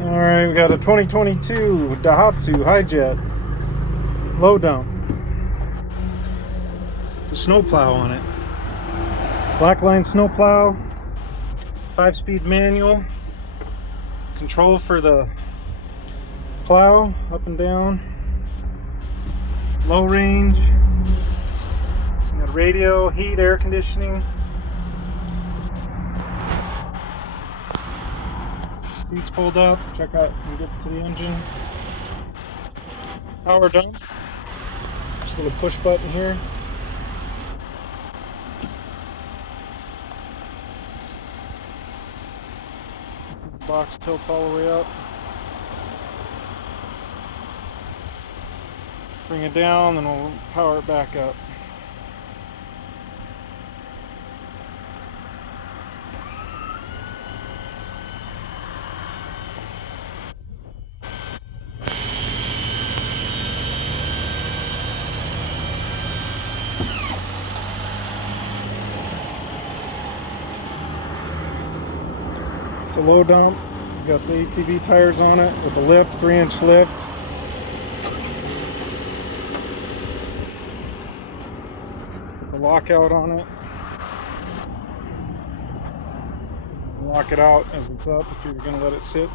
Alright, we got a 2022 Daihatsu Hijet low dump. The snow plow on it. Black line snow plow, 5-speed manual, control for the plow up and down, low range, got radio, heat, air conditioning, seats pulled up. Check out and get to the engine. Power dump, just a little push button here. Box tilts all the way up. Bring it down, then we'll power it back up. It's a low dump. Got the ATV tires on it with a lift, 3-inch lift. The lockout on it. Lock it out as it's up if you're going to let it sit.